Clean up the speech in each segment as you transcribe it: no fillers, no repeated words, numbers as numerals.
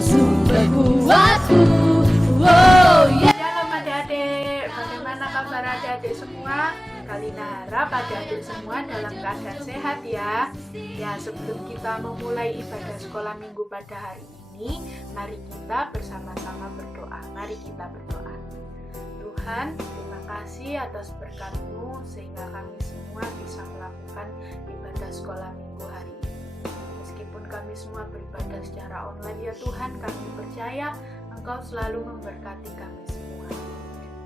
sumber kuatku. Oh yeah. Shalom adik-adik, bagaimana kabar adik-adik semua? Kalina harap adik-adik semua dalam keadaan sehat ya. Ya, sebelum kita memulai ibadah sekolah minggu pada hari ini, mari kita bersama-sama berdoa. Mari kita berdoa. Tuhan, terima kasih atas berkat-Mu sehingga kami semua bisa melakukan ibadah sekolah minggu hari ini. Meskipun kami semua beribadah secara online ya Tuhan, kami percaya Engkau selalu memberkati kami semua.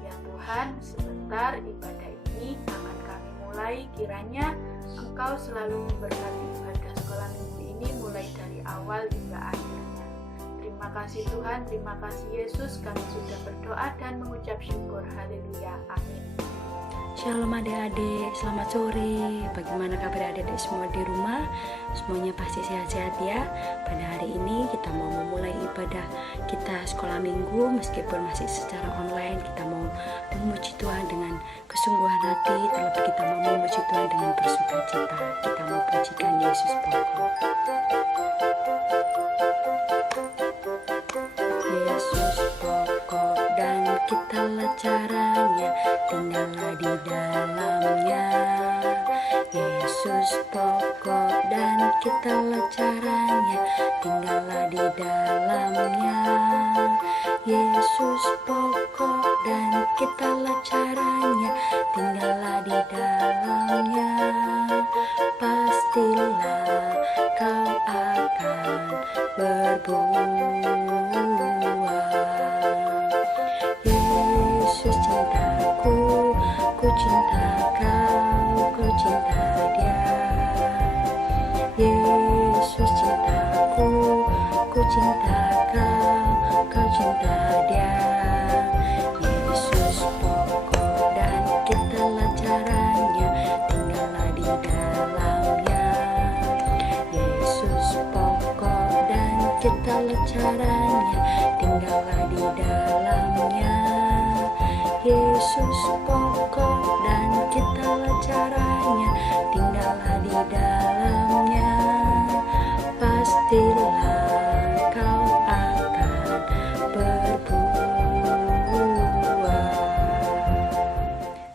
Ya Tuhan, sebentar ibadah ini akan kami mulai, kiranya Engkau selalu memberkati ibadah sekolah minggu ini mulai dari awal hingga akhirnya. Terima kasih Tuhan, terima kasih Yesus, kami sudah berdoa dan mengucap syukur. Haleluya, amin. Shalom adik-adik, selamat sore. Bagaimana kabar adik-adik semua di rumah? Semuanya pasti sehat-sehat ya. Pada hari ini kita mau memulai ibadah kita sekolah minggu. Meskipun masih secara online, kita mau memuji Tuhan dengan kesungguhan hati. Terlebih kita mau memuji Tuhan dengan bersukacita. Kita mau pujikan Yesus pokok. Yesus pokok dan kitalah caranya, tinggallah di dalamnya. Yesus pokok dan kitalah caranya, tinggallah di dalamnya. Yesus pokok dan kitalah caranya, tinggallah di dalamnya. Pastilah kau akan berbuah. Yesus cintaku, ku cinta kau, kau cinta dia. Yesus cintaku, ku cinta kau, kau cinta dia. Yesus pokok dan kitalah caranya, tinggallah di dalamnya. Yesus pokok dan kitalah caranya, tinggallah di dalamnya. Yesus pokok dan kitalah caranya, tinggallah di dalamnya. Pastilah kau akan berbuah.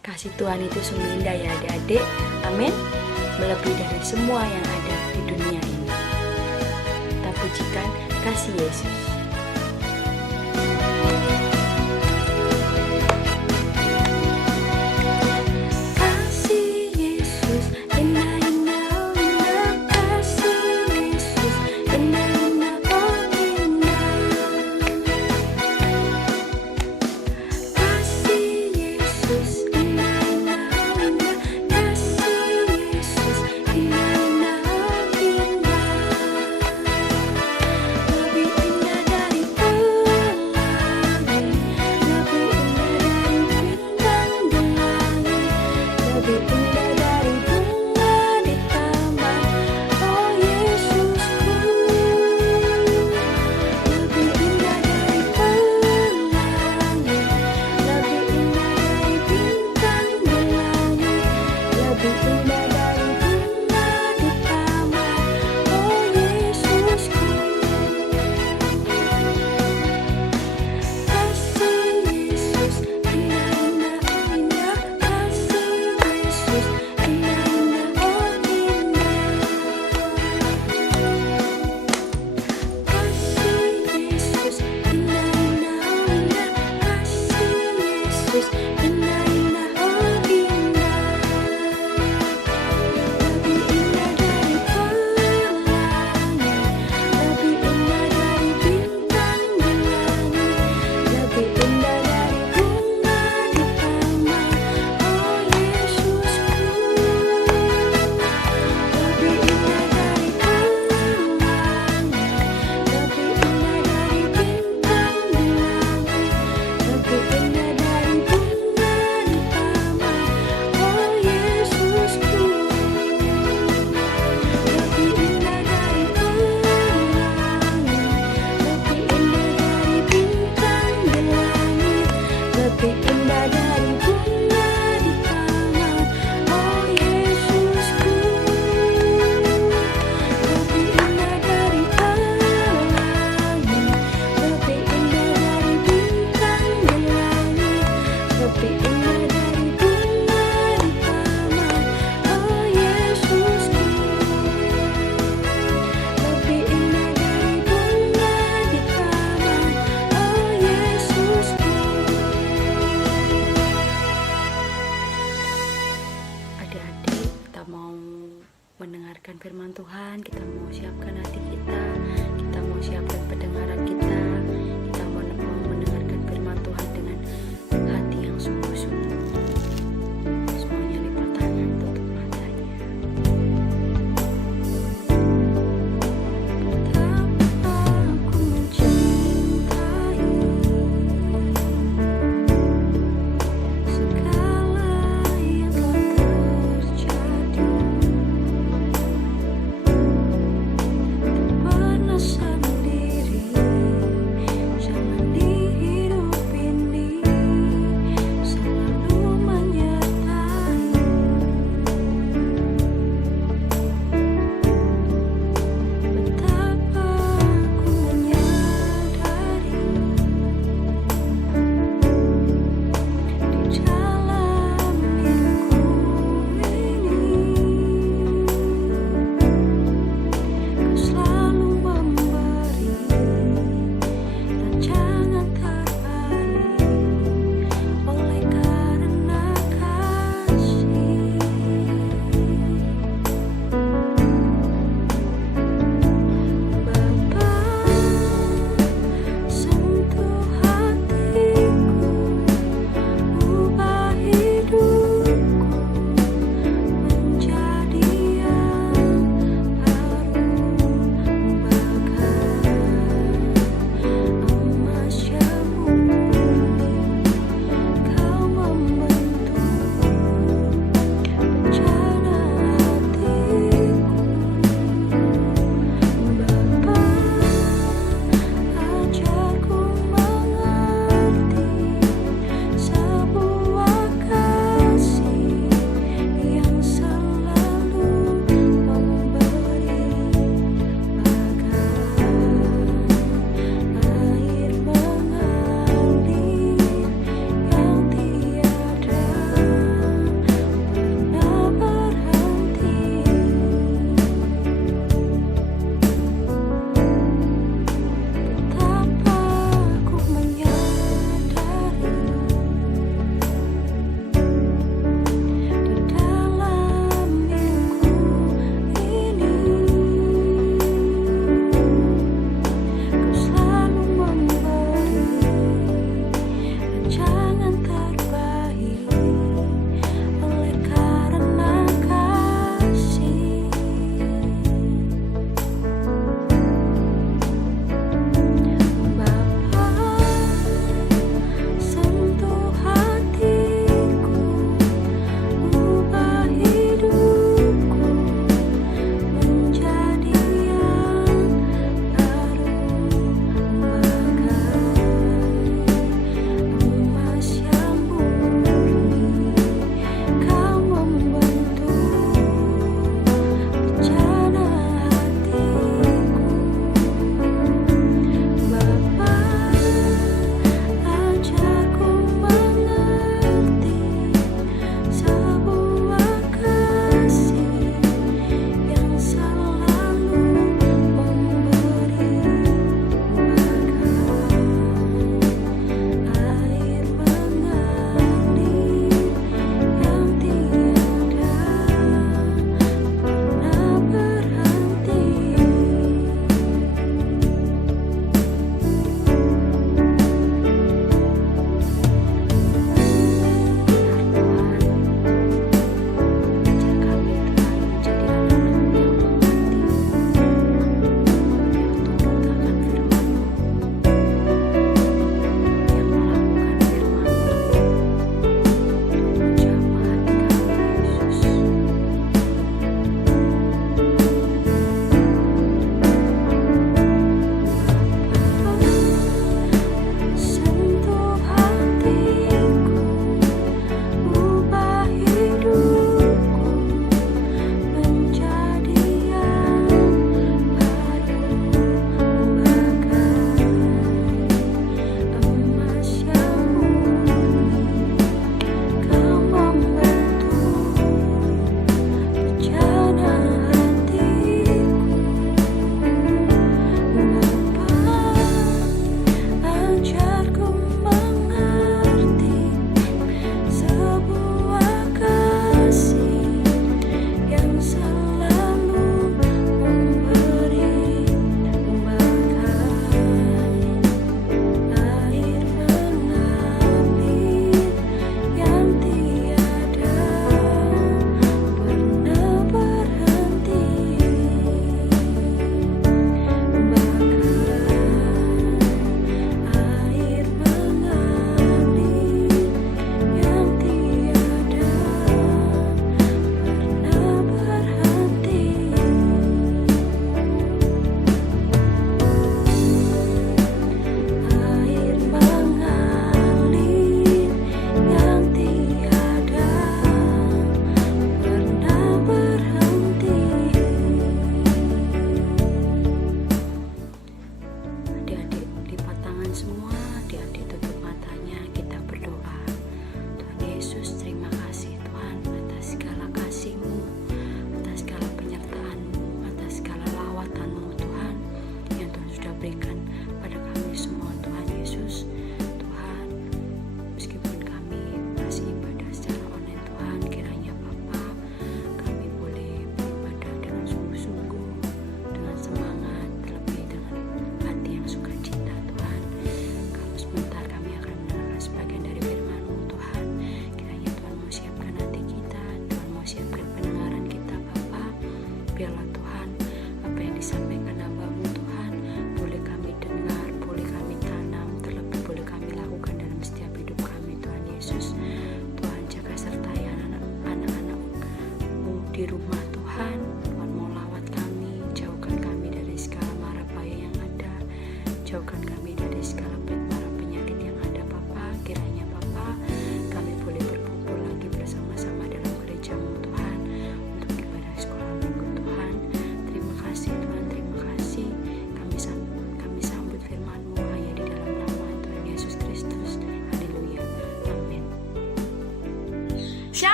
Kasih Tuhan itu sungguh indah ya adik-adik. Amin. Melebihi dari semua yang ada di dunia ini. Kita pujikan kasih Yesus. Lebih indah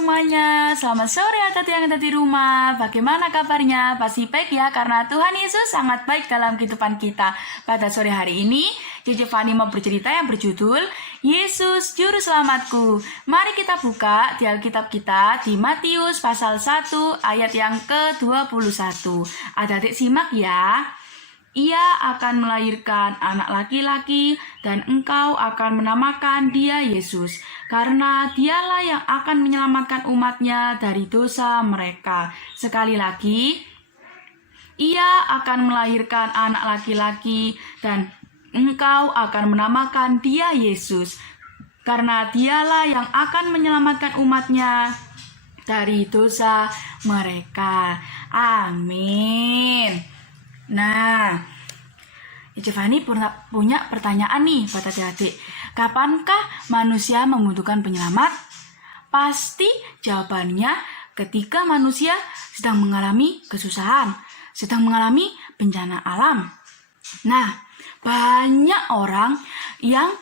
semuanya, selamat sore atau yang ada di rumah. Bagaimana kabarnya? Pasti baik ya, karena Tuhan Yesus sangat baik dalam kehidupan kita. Pada sore hari ini, Cici Fani mau bercerita yang berjudul Yesus Juru Selamatku. Mari kita buka di Alkitab kita di Matius pasal 1 ayat yang ke-21. Adik-adik simak ya. Ia akan melahirkan anak laki-laki dan engkau akan menamakan dia Yesus, karena dialah yang akan menyelamatkan umatnya dari dosa mereka. Sekali lagi, ia akan melahirkan anak laki-laki dan engkau akan menamakan dia Yesus, karena dialah yang akan menyelamatkan umatnya dari dosa mereka. Amin. Nah, Ica Fani punya pertanyaan nih buat adik-adik. Kapankah manusia membutuhkan penyelamat? Pasti jawabannya ketika manusia sedang mengalami kesusahan, sedang mengalami bencana alam. Nah, banyak orang yang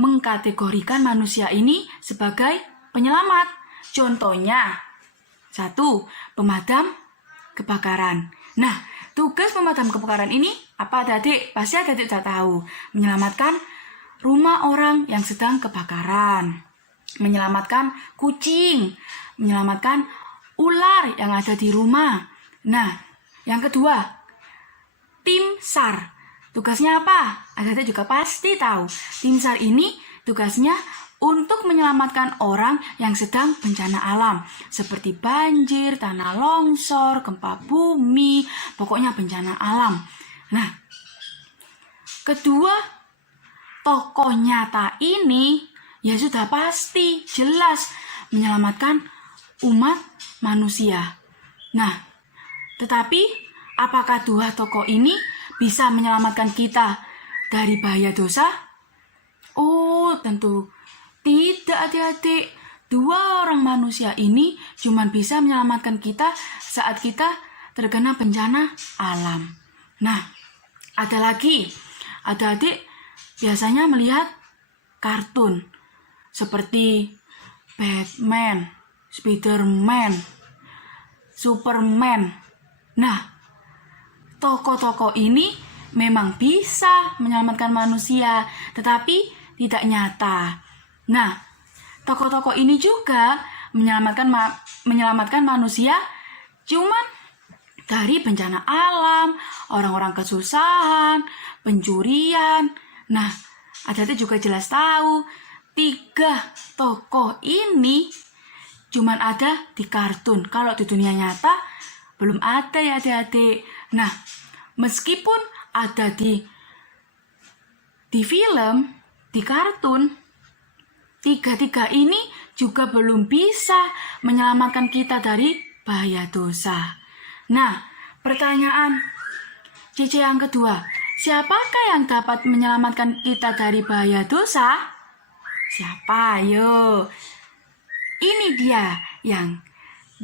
mengkategorikan manusia ini sebagai penyelamat. Contohnya, 1. Pemadam kebakaran. Nah, tugas pemadam kebakaran ini apa adik-adik? Pasti adik-adik sudah tahu. Menyelamatkan rumah orang yang sedang kebakaran. Menyelamatkan kucing. Menyelamatkan ular yang ada di rumah. Nah, yang kedua, tim SAR. Tugasnya apa? Adik-adik juga pasti tahu. Tim SAR ini tugasnya untuk menyelamatkan orang yang sedang bencana alam, seperti banjir, tanah longsor, gempa bumi, pokoknya bencana alam. Nah, kedua tokoh nyata ini ya sudah pasti jelas menyelamatkan umat manusia. Nah, tetapi apakah dua tokoh ini bisa menyelamatkan kita dari bahaya dosa? Oh, tentu tidak, adik-adik. Dua orang manusia ini cuma bisa menyelamatkan kita saat kita terkena bencana alam. Nah, ada lagi. Adik-adik biasanya melihat kartun seperti Batman, Spiderman, Superman. Nah, tokoh-tokoh ini memang bisa menyelamatkan manusia, tetapi tidak nyata. Nah, tokoh-tokoh ini juga menyelamatkan manusia cuman dari bencana alam, orang-orang kesusahan, pencurian. Nah, adik-adik juga jelas tahu 3 tokoh ini cuman ada di kartun. Kalau di dunia nyata belum ada ya adik-adik. Nah, meskipun ada di film, di kartun, 3 ini juga belum bisa menyelamatkan kita dari bahaya dosa. Nah, pertanyaan Cici yang kedua, siapakah yang dapat menyelamatkan kita dari bahaya dosa? Siapa? Ayo. Ini dia yang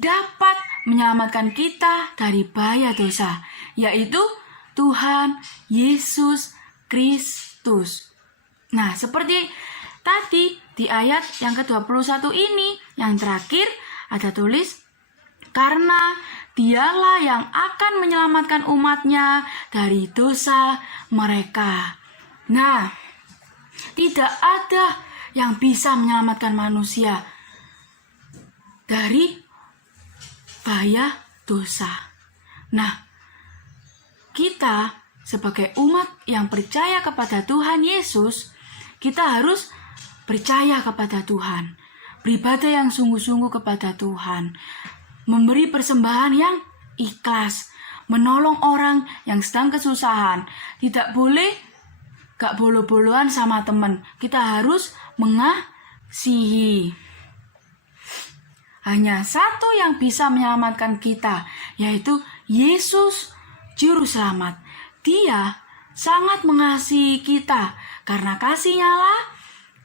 dapat menyelamatkan kita dari bahaya dosa, yaitu Tuhan Yesus Kristus. Nah, seperti tadi di ayat yang ke-21 ini, yang terakhir ada tulis, karena dialah yang akan menyelamatkan umatnya dari dosa mereka. Nah, tidak ada yang bisa menyelamatkan manusia dari bahaya dosa. Nah, kita sebagai umat yang percaya kepada Tuhan Yesus, kita harus percaya kepada Tuhan, beribadah yang sungguh-sungguh kepada Tuhan, memberi persembahan yang ikhlas, menolong orang yang sedang kesusahan. Tidak boleh gak bolo-boloan sama teman. Kita harus mengasihi. Hanya satu yang bisa menyelamatkan kita, yaitu Yesus Juru Selamat. Dia sangat mengasihi kita. Karena kasihnya lah,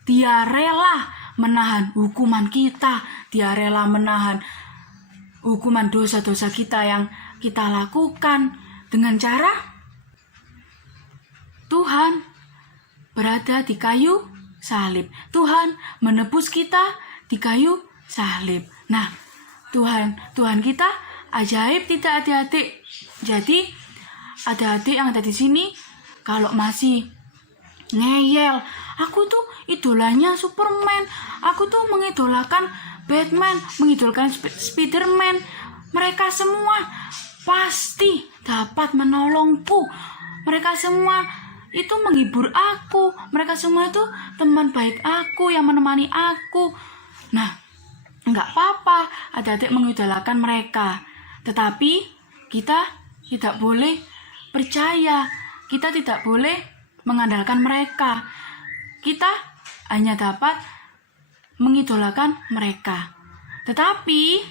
dia rela menahan hukuman kita. Dia rela menahan hukuman dosa-dosa kita yang kita lakukan. Dengan cara Tuhan berada di kayu salib. Tuhan menebus kita di kayu salib. Nah, Tuhan kita ajaib tidak adik-adik? Jadi adik-adik yang ada di sini kalau masih ngeyel, aku tuh idolanya Superman, aku tuh mengidolakan Batman, mengidolakan Spiderman, mereka semua pasti dapat menolongku, mereka semua itu menghibur aku, mereka semua itu teman baik aku yang menemani aku. Nah, enggak apa-apa adik-adik mengidolakan mereka, tetapi kita tidak boleh percaya, kita tidak boleh mengandalkan mereka. Kita hanya dapat mengidolakan mereka, tetapi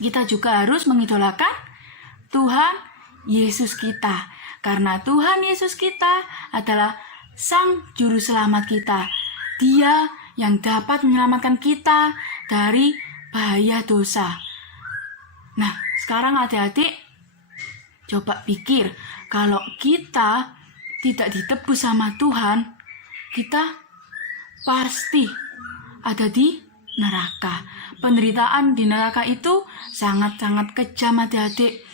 kita juga harus mengidolakan Tuhan Yesus kita, karena Tuhan Yesus kita adalah Sang Juru Selamat kita. Dia yang dapat menyelamatkan kita dari bahaya dosa. Nah, sekarang adik-adik coba pikir, kalau kita tidak ditebus sama Tuhan, kita pasti ada di neraka. Penderitaan di neraka itu sangat-sangat kejam adik-adik.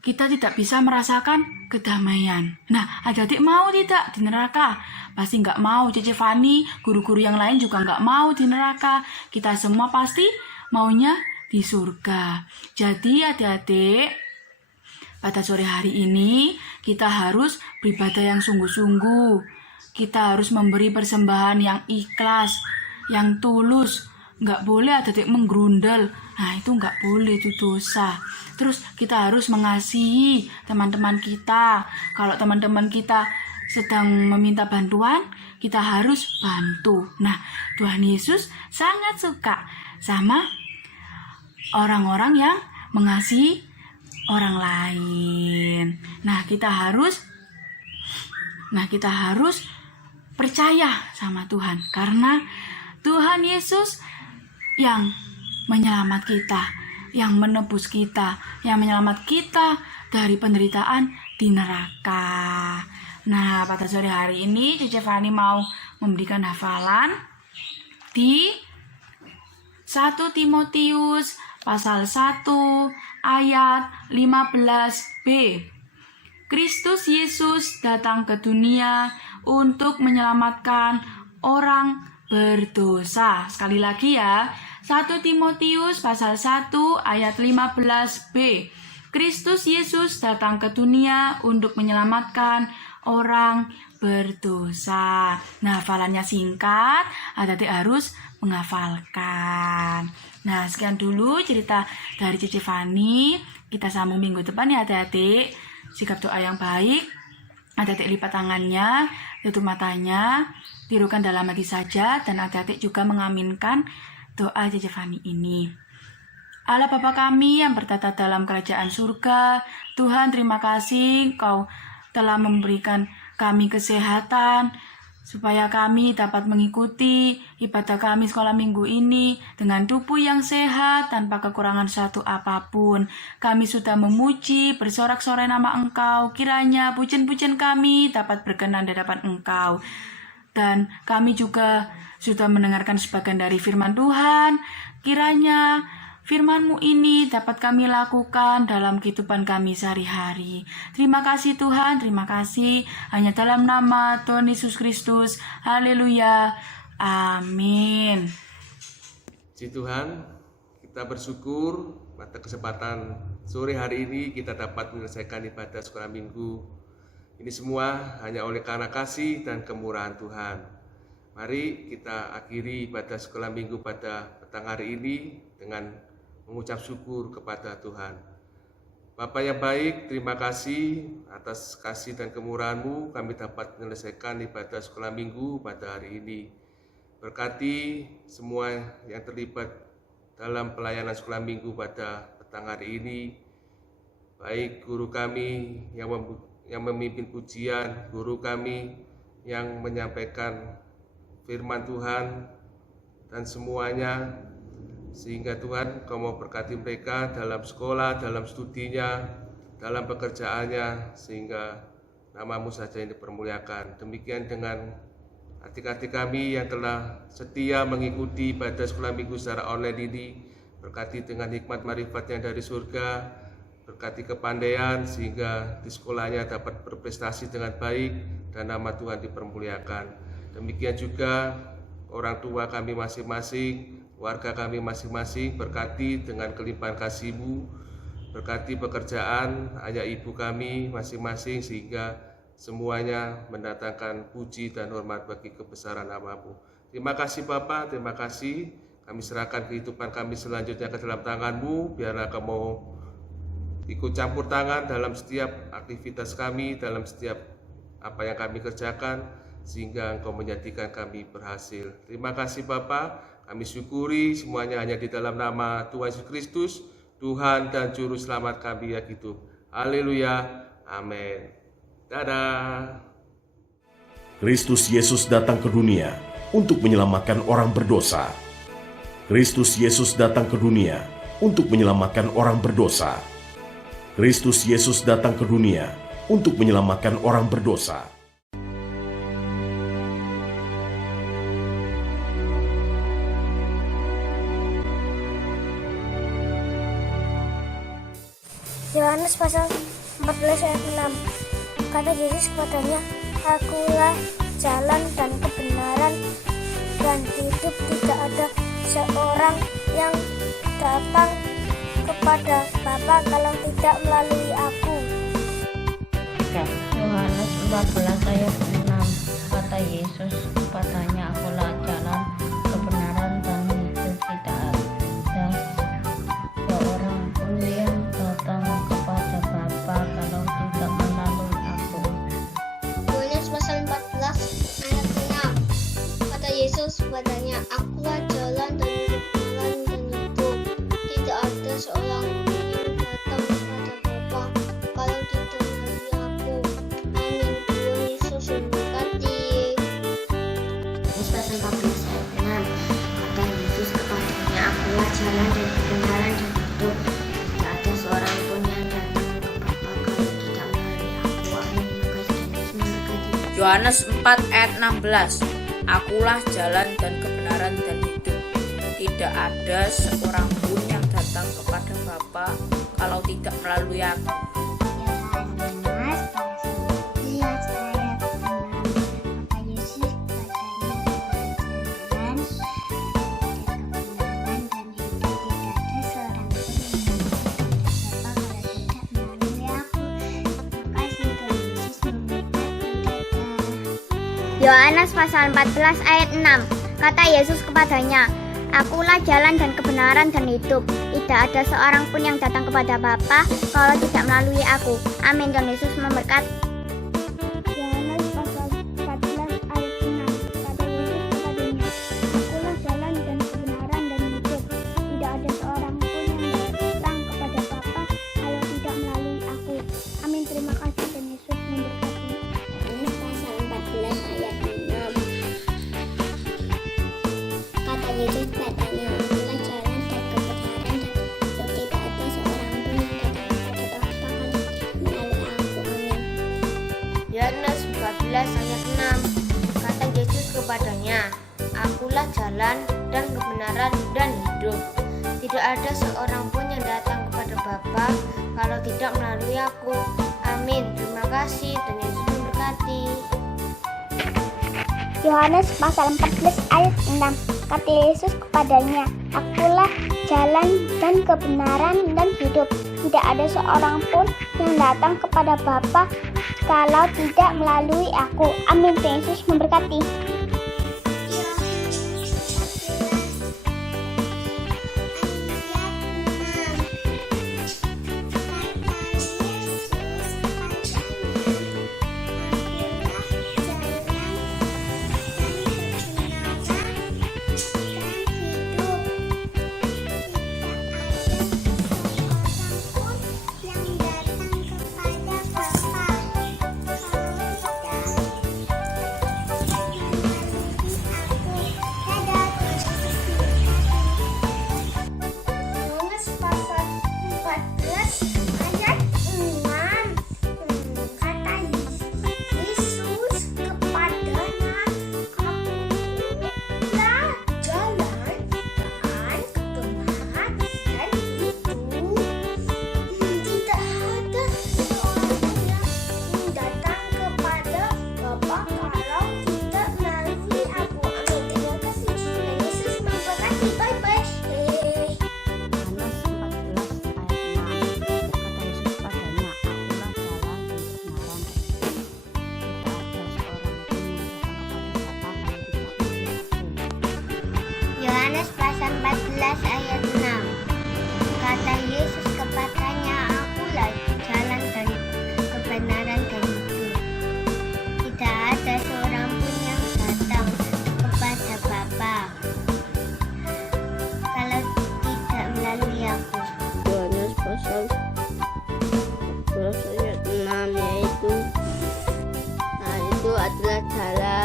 Kita tidak bisa merasakan kedamaian. Nah, adik-adik mau tidak di neraka? Pasti nggak mau. Cece Fani, guru-guru yang lain juga nggak mau di neraka. Kita semua pasti maunya di surga. Jadi adik-adik, pada sore hari ini kita harus beribadah yang sungguh-sungguh. Kita harus memberi persembahan yang ikhlas, yang tulus. Nggak boleh adik-adik menggerundel. Nah, itu nggak boleh, itu dosa. Terus kita harus mengasihi teman-teman kita. Kalau teman-teman kita sedang meminta bantuan, kita harus bantu. Nah, Tuhan Yesus sangat suka sama orang-orang yang mengasihi orang lain. Nah, kita harus percaya sama Tuhan, karena Tuhan Yesus yang menyelamat kita, yang menebus kita, yang menyelamat kita dari penderitaan di neraka. Nah, pada sore hari ini Cece Fani mau memberikan hafalan di 1 Timotius pasal 1 ayat 15b. Kristus Yesus datang ke dunia untuk menyelamatkan orang berdosa. Sekali lagi ya, 1 Timotius pasal 1 ayat 15b. Kristus Yesus datang ke dunia untuk menyelamatkan orang berdosa. Nah, hafalannya singkat, adik-adik harus menghafalkan. Nah, sekian dulu cerita dari Cece Fani. Kita sambung minggu depan ya adik-adik. Sikap doa yang baik, adik-adik lipat tangannya, tutup matanya, tirukan dalam hati saja, dan adik-adik juga mengaminkan doa Cece Fani ini. Allah Bapa kami yang bertata dalam kerajaan surga, Tuhan terima kasih Kau telah memberikan kami kesehatan, supaya kami dapat mengikuti ibadah kami sekolah minggu ini dengan tubuh yang sehat tanpa kekurangan satu apapun. Kami sudah memuji, bersorak-sorai nama Engkau, kiranya pujian-pujian kami dapat berkenan di hadapan Engkau. Dan kami juga sudah mendengarkan sebagian dari firman Tuhan, kiranya firman-Mu ini dapat kami lakukan dalam kehidupan kami sehari-hari. Terima kasih Tuhan, terima kasih. Hanya dalam nama Tuhan Yesus Kristus. Haleluya. Amin. Puji Tuhan, kita bersyukur pada kesempatan sore hari ini kita dapat menyelesaikan ibadah sekolah minggu. Ini semua hanya oleh karena kasih dan kemurahan Tuhan. Mari kita akhiri ibadah sekolah minggu pada petang hari ini dengan mengucap syukur kepada Tuhan. Bapa yang baik, terima kasih atas kasih dan kemurahan-Mu kami dapat menyelesaikan ibadah sekolah minggu pada hari ini. Berkati semua yang terlibat dalam pelayanan sekolah minggu pada petang hari ini, baik guru kami yang memimpin pujian, guru kami yang menyampaikan firman Tuhan, dan semuanya, sehingga Tuhan Kau mau berkati mereka dalam sekolah, dalam studinya, dalam pekerjaannya, sehingga nama-Mu saja yang dipermuliakan. Demikian dengan adik-adik kami yang telah setia mengikuti ibadah sekolah minggu secara online ini. Berkati dengan hikmat marifat yang dari surga, berkati kepandaian sehingga di sekolahnya dapat berprestasi dengan baik dan nama Tuhan dipermuliakan. Demikian juga orang tua kami masing-masing, warga kami masing-masing, berkati dengan kelimpahan kasih-Mu, berkati pekerjaan ayah ibu kami masing-masing sehingga semuanya mendatangkan puji dan hormat bagi kebesaran nama-Mu. Terima kasih Bapa, terima kasih. Kami serahkan kehidupan kami selanjutnya ke dalam tangan-Mu, biarlah Kamu ikut campur tangan dalam setiap aktivitas kami, dalam setiap apa yang kami kerjakan, sehingga Engkau menjadikan kami berhasil. Terima kasih Bapa, kami syukuri semuanya hanya di dalam nama Tuhan Yesus Kristus, Tuhan dan Juru Selamat kami yang hidup. Haleluya, amin. Dadah. Kristus Yesus datang ke dunia untuk menyelamatkan orang berdosa. Kristus Yesus datang ke dunia untuk menyelamatkan orang berdosa. Kristus Yesus datang ke dunia untuk menyelamatkan orang berdosa. Yohanes pasal 14 ayat 6. Kata Yesus kepadanya, Akulah jalan dan kebenaran dan hidup, tidak ada seorang yang datang kepada Bapa kalau tidak melalui aku. Yohanes 14 ayat 6. Kata Yesus kepadanya, Akulah jalan, kebenaran dan hidup, tidak ada seorang pun yang datang kepada Bapa kalau tidak melalui aku. Yohanes pasal 14 ayat 6. Kata Yesus kepadanya, Akulah jalan dan kebenaran dan hidup, tidak ada seorang pun yang datang kepada Bapa kalau tidak melalui aku. Amin. Tuhan Yesus memberkati. Yohanes pasal 14 ayat 6. Kata Yesus kepadanya, Akulah jalan dan kebenaran dan hidup, tidak ada seorang pun yang datang ke Bapa kalau tidak melalui aku. Amin. Yohanes 4 ayat 16. Akulah jalan dan kebenaran dan hidup. Tidak ada seorang pun yang datang kepada Bapa kalau tidak melalui aku. Yohanes pasal 14 ayat 6. Kata Yesus kepadanya, Akulah jalan dan kebenaran dan hidup. Tidak ada seorang pun yang datang kepada Bapa kalau tidak melalui aku. Amin. Tuhan Yesus memberkati. Yohanes pasal 14 ayat 6. Kata Yesus kepadanya, Akulah jalan dan kebenaran dan hidup. Tidak ada seorang pun yang datang kepada Bapa kalau tidak melalui aku. Amin. Terima kasih. Tuhan Yesus memberkati. Yohanes pasal 14 ayat 6. Kata Yesus kepadanya, Akulah jalan dan kebenaran dan hidup, tidak ada seorang pun yang datang kepada Bapa kalau tidak melalui aku. Amin. Yohanes 14 ayat 6. Kata Yesus kepadanya, Akulah jalan dan kebenaran dan hidup. Tidak ada seorang pun yang datang kepada Bapa kalau tidak melalui aku. Amin. Terima kasih. Dan Yesus memberkati. Yohanes pasal 14 ayat 6. Kata Yesus kepadanya, Akulah jalan dan kebenaran dan hidup. Tidak ada seorang pun yang datang kepada Bapa kalau tidak melalui aku. Amin. Tuhan Yesus memberkati.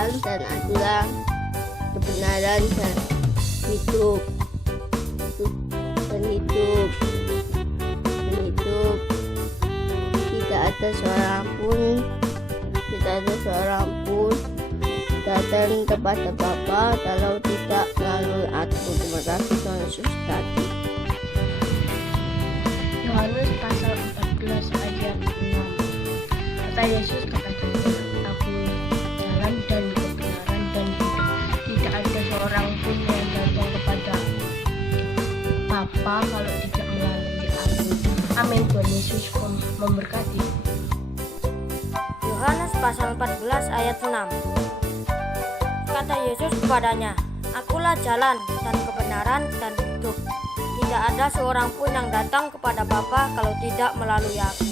jalan dan akulah kebenaran dan hidup. Tidak ada seorang pun datang kepada Bapa kalau tidak melalui aku. Terima kasih Tuhan Yesus tadi. Yohanes pasal 14 ayat 6. Kata Yesus kepadanya, aku jalan dan kebenaran dan hidup. Tidak ada seorang pun yang datang kepada Bapa kalau tidak melalui aku. Amin. Tuhan Yesus memberkati. Yohanes pasal 14 ayat 6. Kata Yesus kepadanya, akulah jalan dan kebenaran dan hidup. Tidak ada seorang pun yang datang kepada Bapa kalau tidak melalui aku.